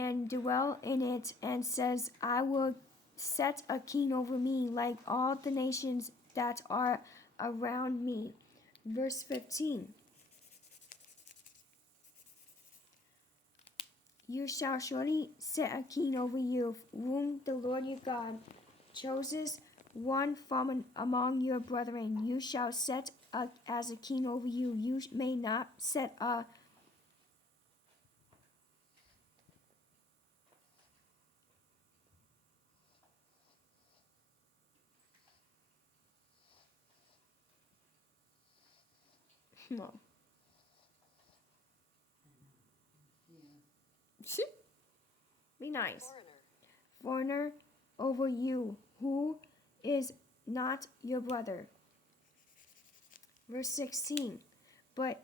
and dwell in it, and says, I will set a king over me like all the nations that are around me. Verse 15. You shall surely set a king over you, whom the Lord your God chooses, one from among your brethren. You shall set as a king over you. You may not set a no. Be nice. Foreigner over you, who is not your brother. Verse 16. But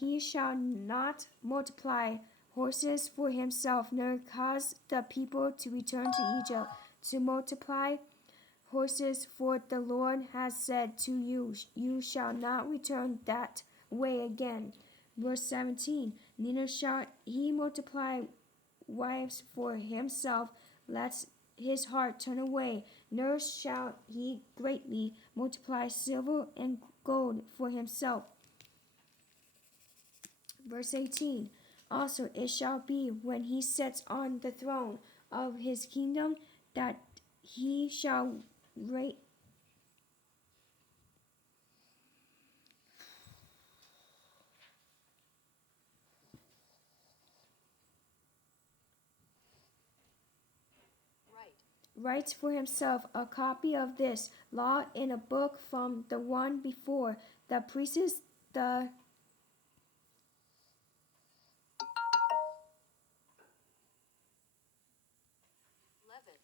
he shall not multiply horses for himself, nor cause the people to return to Egypt to multiply horses, for the Lord has said to you, you shall not return that way again. Verse 17. Neither shall he multiply wives for himself, lest his heart turn away, nor shall he greatly multiply silver and gold for himself. Verse 18. Also it shall be when he sits on the throne of his kingdom that he shall writes for himself a copy of this law in a book from the one before the priests, the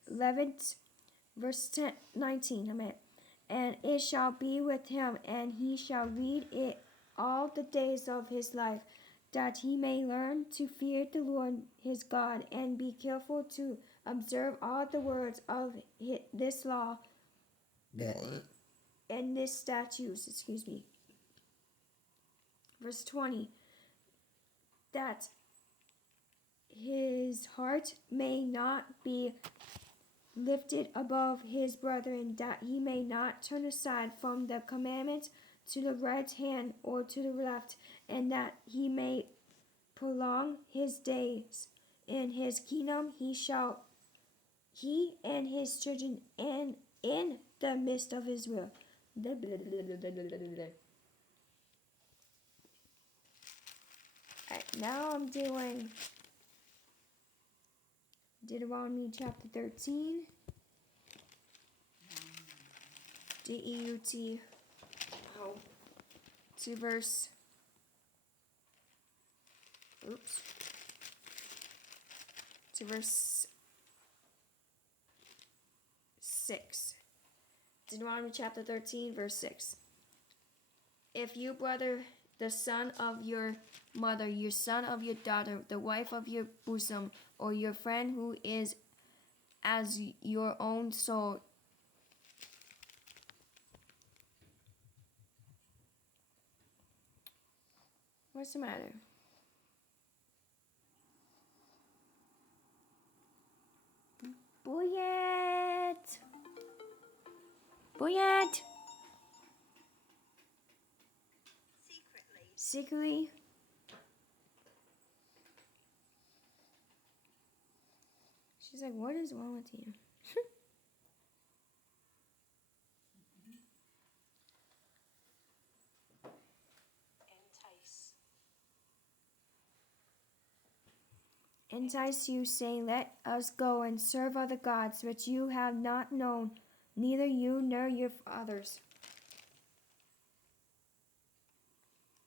Levites. Verse 19. Amen. And it shall be with him, and he shall read it all the days of his life, that he may learn to fear the Lord his God, and be careful to observe all the words of this law and this statutes. Verse 20. That his heart may not be lifted above his brethren, that he may not turn aside from the commandment to the right hand or to the left, and that he may prolong his days in his kingdom. He and his children, and in the midst of Israel. Alright, now I'm doing Deuteronomy chapter 13. DEUT. To verse. To verse 6. Deuteronomy chapter 13, verse 6. If you, brother, the son of your mother, your son of your daughter, the wife of your bosom, or your friend who is as your own soul, what's the matter? Boyette! Boyette! Secretly? She's like, what is wrong with you? Entice you, saying, let us go and serve other gods, which you have not known, neither you nor your fathers.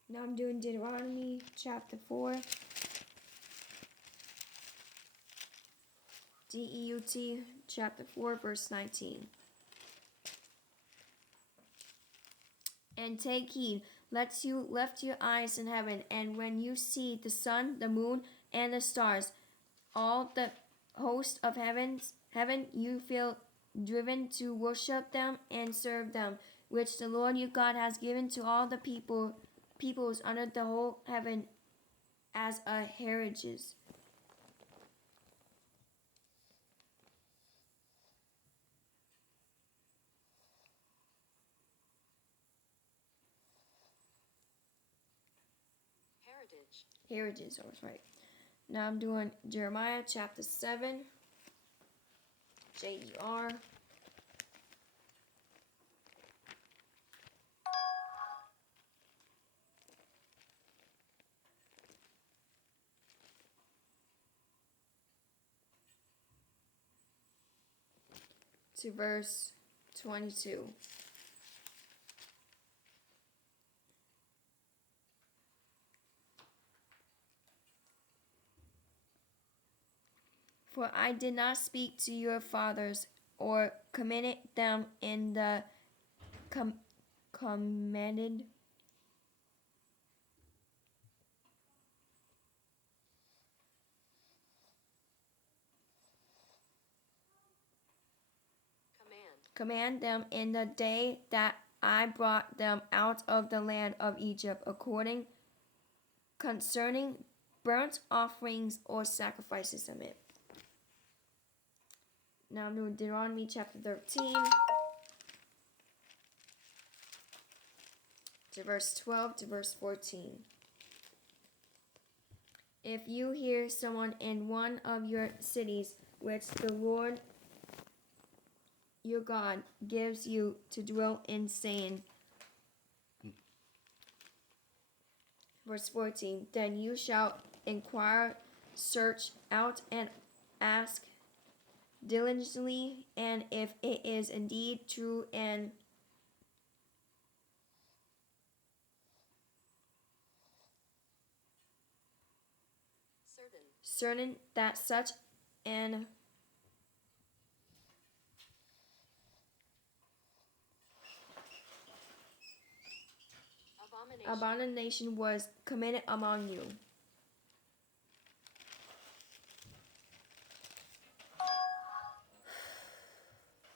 Now I'm doing Deuteronomy chapter 4. DEUT chapter 4, verse 19. And take heed, lest you lift your eyes in heaven, and when you see the sun, the moon, and the stars, all the host of heaven, you feel driven to worship them and serve them, which the Lord your God has given to all the peoples under the whole heaven as a heritage. Heritage, I was right. Now I'm doing Jeremiah chapter 7. J-E-R. To verse 22. For I did not speak to your fathers or commanded them in the commanded command them in the day that I brought them out of the land of Egypt, according concerning burnt offerings or sacrifices of it. Now I'm doing Deuteronomy chapter 13 to verse 12 to verse 14. If you hear someone in one of your cities which the Lord your God gives you to dwell in, saying, verse 14, then you shall inquire, search out, and ask diligently, and if it is indeed true and certain that such an abomination was committed among you.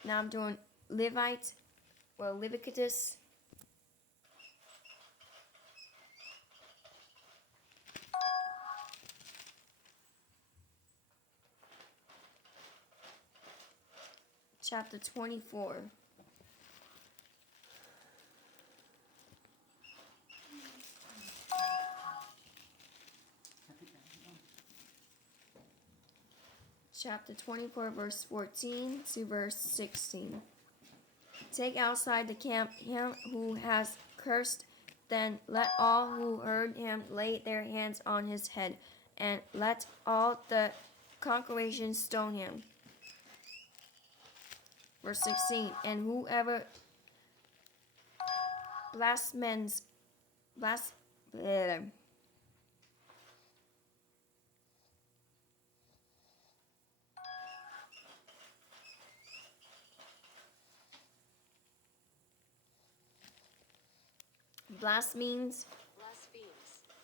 Now I'm doing Leviticus chapter 24. Chapter 24, verse 14 to verse 16. Take outside the camp him who has cursed, then let all who heard him lay their hands on his head, and let all the congregation stone him. Verse 16. And whoever blasphemes,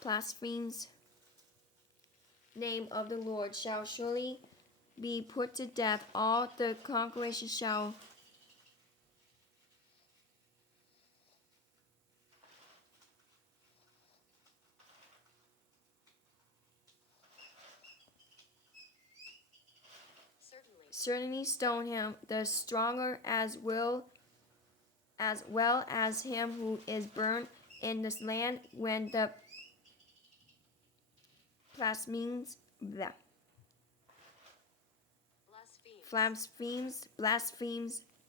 blasphemes name of the Lord shall surely be put to death. All the congregation shall certainly stone him, the stronger as well as him who is burned in this land, when the blasphemes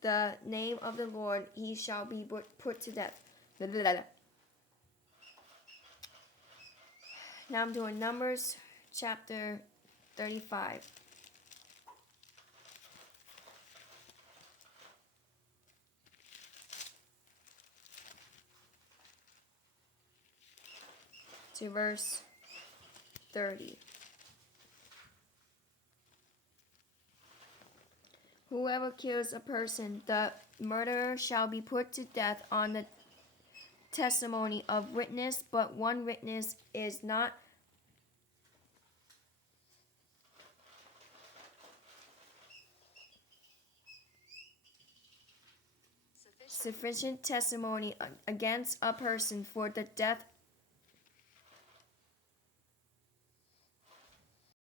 the name of the Lord, he shall be put to death. Now I'm doing Numbers chapter 35. To verse 30. Whoever kills a person, the murderer shall be put to death on the testimony of witness, but one witness is not sufficient testimony against a person for the death